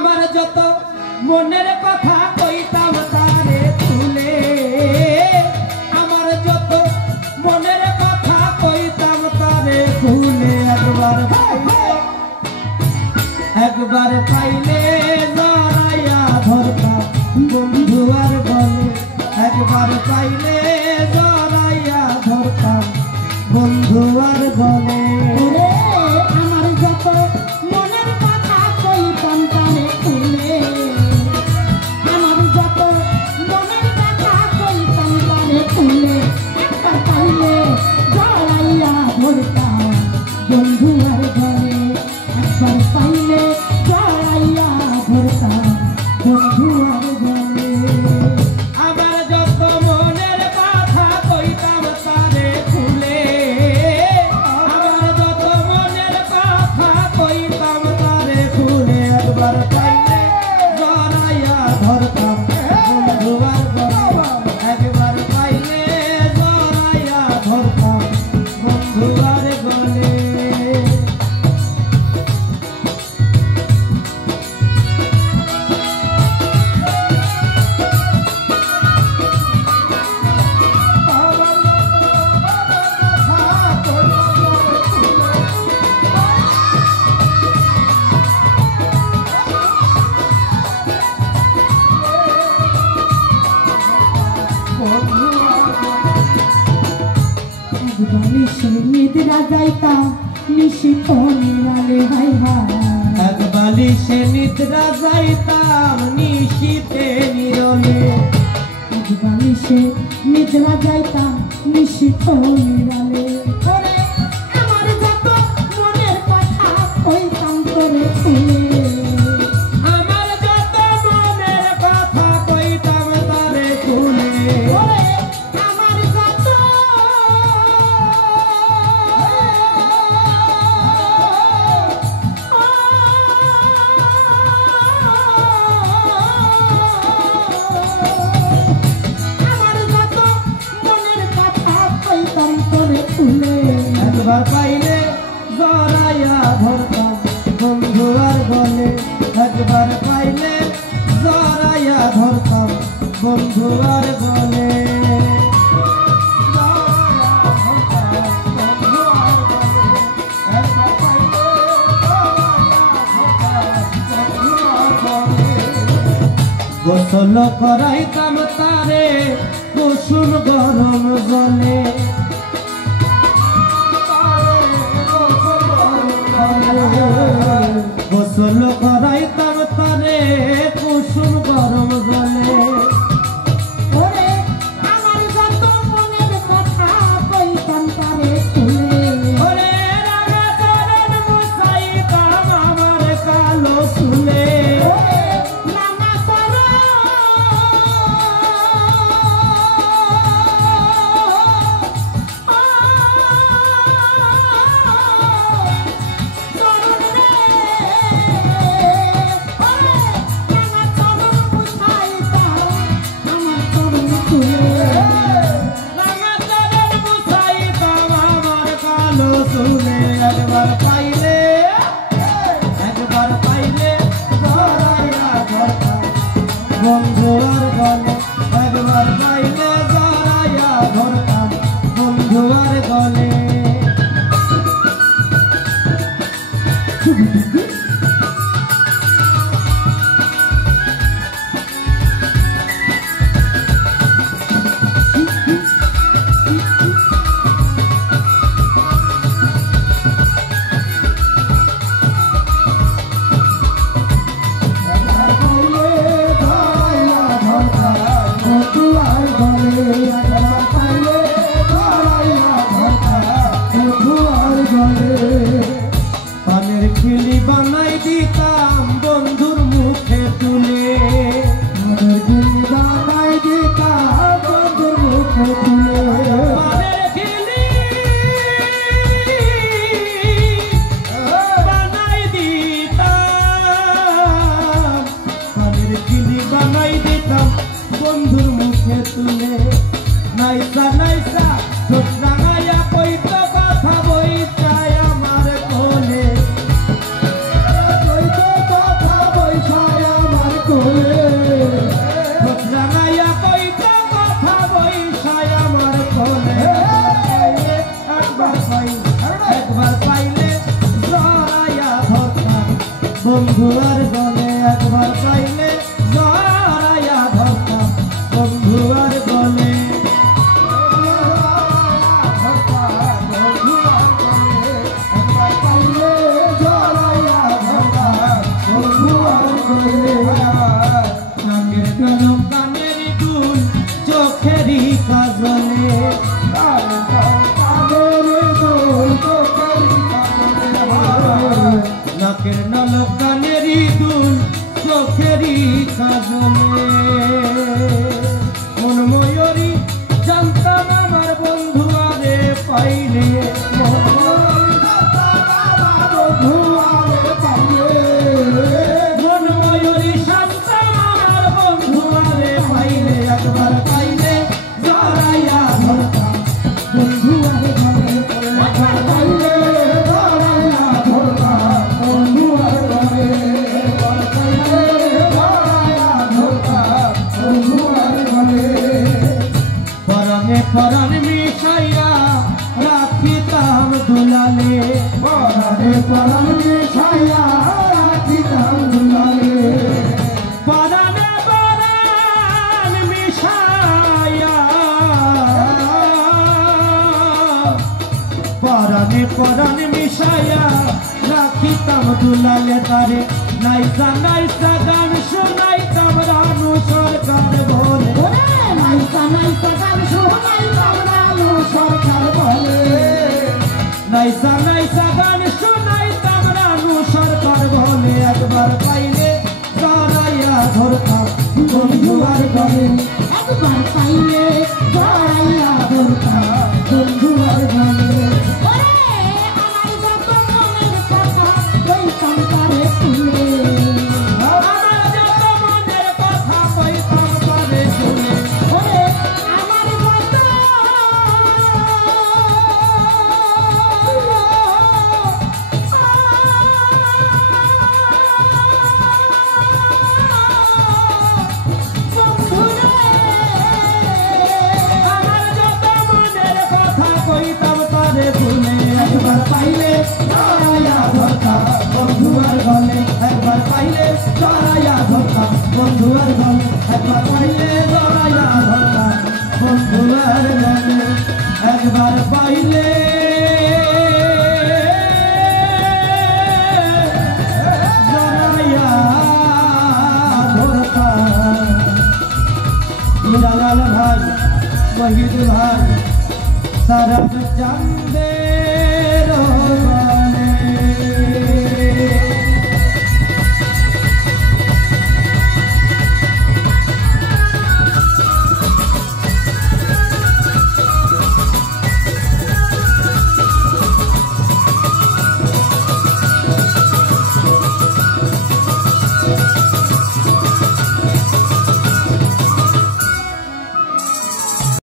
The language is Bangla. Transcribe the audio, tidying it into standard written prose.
আমার যত মনের কথা কইতাম তারে খুলে, আমার যত মনের কথা কইতাম তারে খুলে, একবার পাইলে জড়াইয়া ধরতাম বন্ধু আর গলে, একবার পাইলে জড়াইয়া ধরতাম বন্ধু আর গলে। আমার যত মনের কথা কইতাম তারে খুলে, আমার যত মনের কথা কইতাম তারে খুলে, একবার পাইলে জড়াইয়া ধরতাম বন্ধু আর গলে, একবার পাইলে জড়াইয়া ধরতাম বন্ধু আর গলে। আমার যত মনের কথা কইতাম তারে খুলে, আমার যত মনের কথা কইতাম তারে খুলে, একবার পাইলে জড়াইয়া ধরতাম বন্ধু আর গলে, একবার পাইলে জড়াইয়া ধরতাম বন্ধু আর গলে। নিদ্রা যাইতাম নিশিত নিরালে, হাই হাই এক বালিশে নিদ্রা যাইতাম নিশীতে নিরলে, এক বালিশে নিদ্রা যাইতাম নিশিত নিরালে। আমার যত মনের কথা কইতাম তোরে খুলে, আমার যত মনের কথা কইতাম তারে খুলে, আমার যত একবার পাইলে জড়াইয়া ধরতাম বন্ধু আর গলে, একবার পাইলে জড়াইয়া ধরতাম বন্ধু আর গলে। গোসল করাইতাম তারে কুসুম গরম জলে, গোসল করাইতাম তারে কুসুম গরম জলে। আমার যত মনের কথা কইতাম তারে খুলে, ওরে রাঙা চরণ মুছাইতাম আমার কালো চুলে, রাঙা চরণ বন্ধু আর গলে, একবার পাইলে জড়াইয়া ধরতাম বন্ধু আর গলে। পানের খিলি বানাই দিতাম বন্ধুর মুখে তুলে, পানের খিলি বানাই দিতাম বন্ধুর মুখে তুলে, পানের খিলি বানাই দিতাম, পানের খিলি বানাই দিতাম বন্ধুর মুখে তুলে। নাইসা নাইসা চোখ রাঙাইয়া কইতো কথা বইটাই আমার কোলে, কইতো কথা বইটাই বন্ধু আর গলে একবার পাইলে জড়াইয়া ধরতাম বন্ধু আর গলে নাকের কলম কানের দুল চোখেরই কাজলে নাকের নলক কানেরই দুল চোখেরই কাজলে মন ময়ূরী জানতাম আমার বন্ধু আরে পাইলে মন ময়ূরী জানতাম আমার বন্ধু আরে পাইলে একবার পাইলে জড়াইয়া ধরতাম বন্ধু আরে ঘরে একবার পাইলে জড়াইয়া ধরতাম বন্ধু আরে ঘরে একবার পাইলে জড়াইয়া ধরতাম বন্ধু আরে ঘরে পরমে পরম মিশাইয়া রাখিতাম দুলালে পরমে পরম মিশাইয়া রাখিতাম দুলালে পরমে পরম মিশাইয়া পরমে পরম মিশাইয়া রাখিতাম দুলালে তারে নাইসা নাইসা গান শোনাইতাম রানু সরকার বলে নাইসা নাইসা গান শোনাইতাম রানু সরকার বলে নাইসা নাইসা গান শোনাইতাম রানু সরকার বলে একবার পাইলে জড়াইয়া ধরতাম বন্ধু আর গলে একবার পাইলে জড়াইয়া ধরতাম বন্ধু আর গলে আমার যত মনের কথা কইতাম তারে তুলে আমার যত মনের কথা কইতাম তারে শুনে আমার যত আমার যত মনের কথা কইতাম তারে শুনে একবার পাইলে জড়াইয়া ধরতাম বন্ধু আর গলে একবার পাইলে জড়াইয়া ধরতাম বন্ধু আর গলে একবার পাইলে জড়াইয়া ধরতাম বন্ধু আর গলে একবার পাইলে জড়াইয়া ধরতাম হিরালাল ভাই, শহীদ ভাই, তারা চান্দে